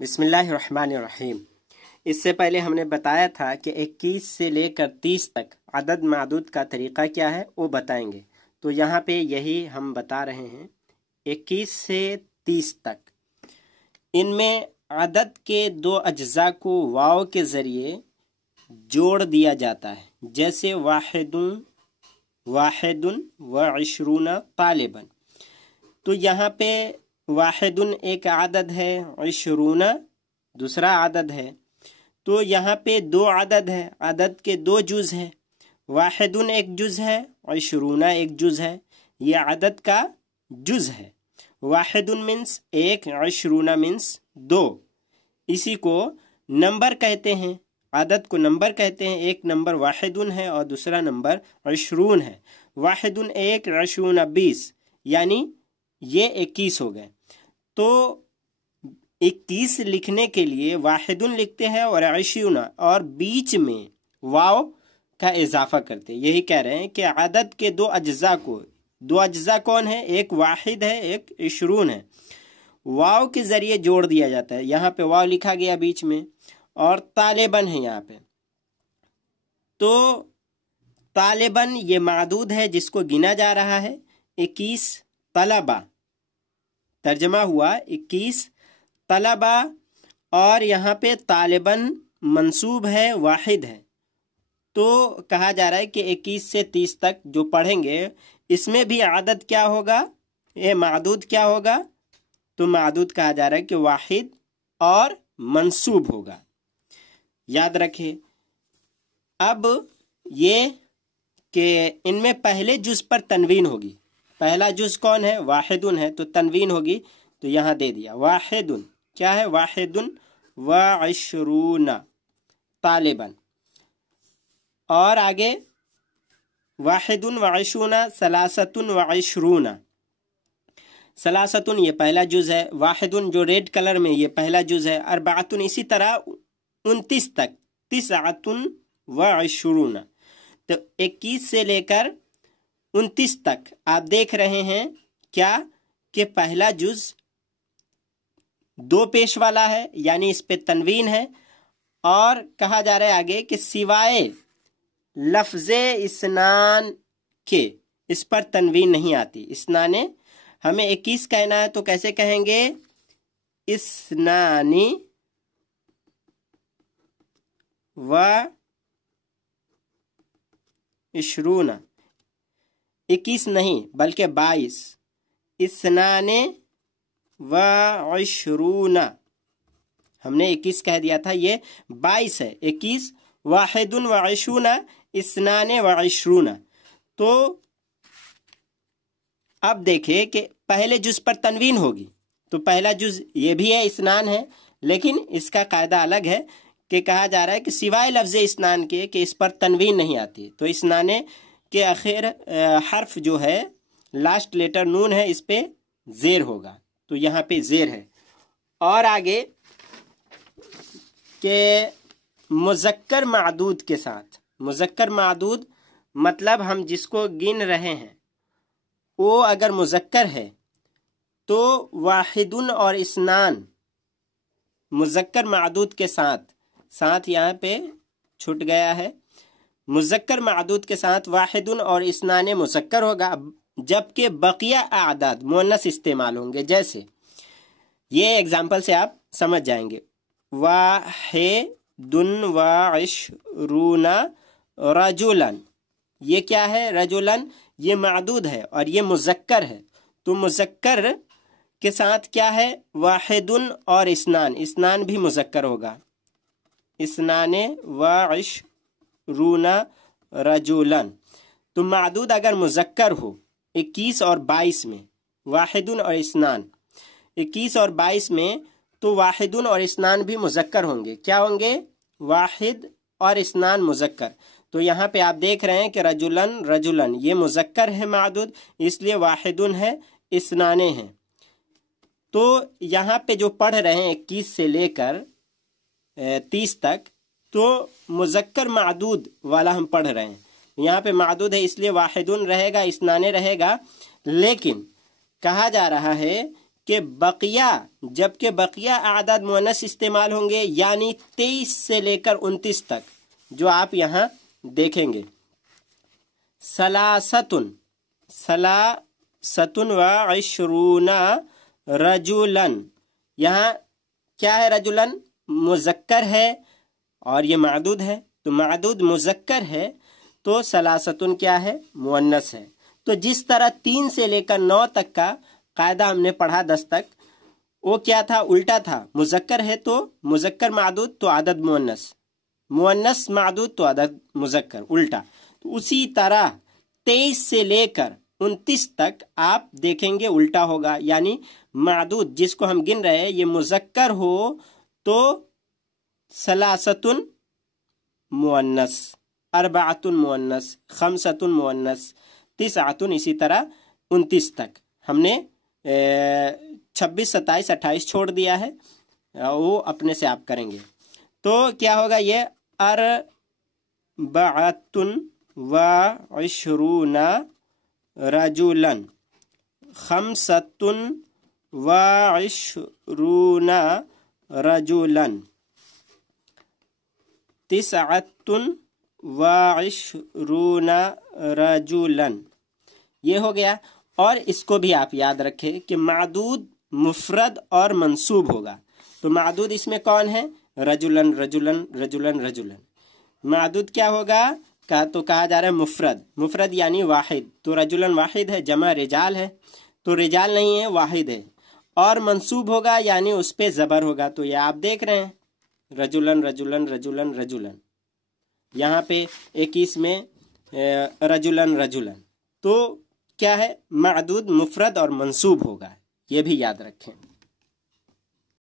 बिस्मिल्लाहिर्रहमानिर्रहीम। इससे पहले हमने बताया था कि 21 से लेकर 30 तक अदद मादूद का तरीक़ा क्या है वो बताएंगे। तो यहाँ पे यही हम बता रहे हैं 21 से 30 तक। इनमें अदद के दो अज्जा को वाव के ज़रिए जोड़ दिया जाता है, जैसे वाहिदुन वाहिदुन व इशरूना तालिबन। तो यहाँ पे वाहिदुन एक आदद है, इशरूना दूसरा आदद है। तो यहाँ पे दो आदद है, आदद के दो जुज़ हैं। वाहिदुन एक जुज़ है, इशरूना एक जुज़ है। ये आदद का जुज़ है। वाहिदुन मीन्स एक, इशरूना मीन्स दो। इसी को नंबर कहते हैं, आदद को नंबर कहते हैं। एक नंबर वाहिदुन है और दूसरा नंबर इशरून है। वाहिदुन एक, इशरून 20, यानी ये 21 हो गए। तो 21 लिखने के लिए वाहिदुन लिखते हैं और इशरूना, और बीच में वाव का इजाफा करते हैं। यही कह रहे हैं कि आदद के दो अज्जा को, दो अज्जा कौन है, एक वाहिद है एक इशरून है, वाव के ज़रिए जोड़ दिया जाता है। यहाँ पे वाव लिखा गया बीच में, और तालिबन है यहाँ पे। तो तालिबन ये मादूद है जिसको गिना जा रहा है। 21 तलबा, तर्जमा हुआ 21 तलबा, और यहाँ पे तालिबन मंसूब है, वाहिद है। तो कहा जा रहा है कि 21 से 30 तक जो पढ़ेंगे इसमें भी आदद क्या होगा, ये मादूद क्या होगा। तो मादूद कहा जा रहा है कि वाहिद और मंसूब होगा, याद रखें। अब ये कि इनमें पहले जुज़ पर तनवीन होगी। पहला जुज़ कौन है, वाहिदुन है, तो तनवीन होगी। तो यहाँ दे दिया वाहिदुन, क्या है, वाहिदुन व इशरूना तालिबन। और आगे वाहिदुन व इशरूना सलासतुन व इशरूना। सलासतुन ये पहला जुज़ है, वाहिदुन जो रेड कलर में ये पहला जुज़ है, अरबातुन इसी तरह 29 तक, तिसअतुन व इशरूना। तो 21 से लेकर 29 तक आप देख रहे हैं क्या कि पहला जुज़ दो पेश वाला है, यानी इस पे तनवीन है। और कहा जा रहा है आगे कि सिवाय लफ्ज़े इस्नान के इस पर तनवीन नहीं आती। इस्नाने हमें 21 कहना है, तो कैसे कहेंगे, इस्नानी व इशरूना। 21 नहीं बल्कि 22, इस्नाने व इशरूना। हमने 21 कह दिया था, ये 22 है। 21 वाहिदुन व इशरूना, इस्नाने व इशरूना। तो अब देखें कि पहले जुज़ पर तनवीन होगी। तो पहला जुज़ ये भी है, इस्नान है, लेकिन इसका कायदा अलग है कि कहा जा रहा है कि सिवाय लफ्ज़ इस्नान के कि इस पर तनवीन नहीं आती। तो इस्नाने के आखिर हर्फ जो है, लास्ट लेटर नून है, इस पे ज़ेर होगा। तो यहाँ पे ज़ेर है। और आगे के मुज़क्कर मादूद के साथ, मुज़क्कर मादूद मतलब हम जिसको गिन रहे हैं वो अगर मुज़क्कर है तो वाहिदुन और इस्नान मुज़क्कर मादूद के साथ, साथ यहाँ पे छूट गया है, मुज़क्कर मादूद के साथ वाहिदुन और इस्नाने मुज़क्कर होगा, जबकि बकिया आदाद मुअन्नस इस्तेमाल होंगे। जैसे ये एग्जाम्पल से आप समझ जाएंगे, वाहिदुन व इशरूना रजुलन। ये क्या है, रजुलन ये मादूद है और ये मुज़क्कर है। तो मुज़क्कर के साथ क्या है, वाहिदुन और इस्नान, इस्नान भी मुज़क्कर होगा, इस्नाने व इशरूना रजुलन। तो मादूद अगर मुज़क्कर हो 21 और 22 में, वाहिदुन और इस्नान 21 और 22 में, तो वाहिदुन और इस्नान भी मुज़क्कर होंगे। क्या होंगे, वाहिद और इस्नान मुज़क्कर। तो यहाँ पे आप देख रहे हैं कि रजुलन रजुलन ये मुज़क्कर है मादूद, इसलिए वाहिदुन है, इस्नाने हैं। तो यहाँ पे जो पढ़ रहे हैं 21 से लेकर 30 तक, तो मुज़क्कर मादूद वाला हम पढ़ रहे हैं। यहाँ पे मादूद है इसलिए वाहिदुन रहेगा, इस्नाने रहेगा। लेकिन कहा जा रहा है کہ بقیہ جبکہ بقیہ اعداد مؤنث استعمال ہوں گے، یعنی 23 سے لے کر 29 تک، جو آپ یہاں دیکھیں گے۔ سلاستن و عشرون رجلن، یہاں کیا ہے؟ رجلن مذکر ہے اور یہ معدود ہے، تو معدود مذکر ہے تو سلاستن کیا ہے؟ مؤنث ہے۔ تو جس طرح 3 سے لے کر 9 تک کا قاعدہ ہم نے پڑھا 10 تک، وہ کیا تھا؟ الٹا تھا، مذکر ہے تو مذکر معدود تو عدد مؤنث، مؤنث معدود تو عدد مذکر، الٹا۔ تو اسی طرح 23 سے لے کر 29 تک آپ دیکھیں گے الٹا ہوگا، یعنی معدود جس کو ہم گن رہے ہیں یہ مذکر ہو تو سلاستن مؤنث، اربعتن مؤنث، خمستن مؤنث، تسعتن، اسی طرح 29 تک ہم نے 26 27 28 چھوڑ دیا ہے، وہ اپنے سے آپ کریں گے۔ تو کیا ہوگا؟ یہ اربعتن و عشرون رجلن، خمستن و عشرون رجلن، تسعتن و عشرون رجلن، یہ ہو گیا۔ اور اس کو بھی آپ یاد رکھیں کہ معدود مفرد اور منصوب ہوگا، تو معدود اس میں کون ہے؟ رجلن رجلن رجلن رجلن۔ معدود کیا ہوگا؟ تو کہا جا رہا ہے مفرد، مفرد یعنی واحد، تو رجلن واحد ہے، جمع رجال ہے تو رجال نہیں ہے، واحد ہے۔ اور منصوب ہوگا یعنی اس پہ زبر ہوگا، تو یہ آپ دیکھ رہے ہیں رجلن رجلن رجلن رجلن، یہاں پہ 21 میں رجلن رجلن، تو کیا ہے؟ معدود مفرد اور منصوب ہوگا، یہ بھی یاد رکھیں۔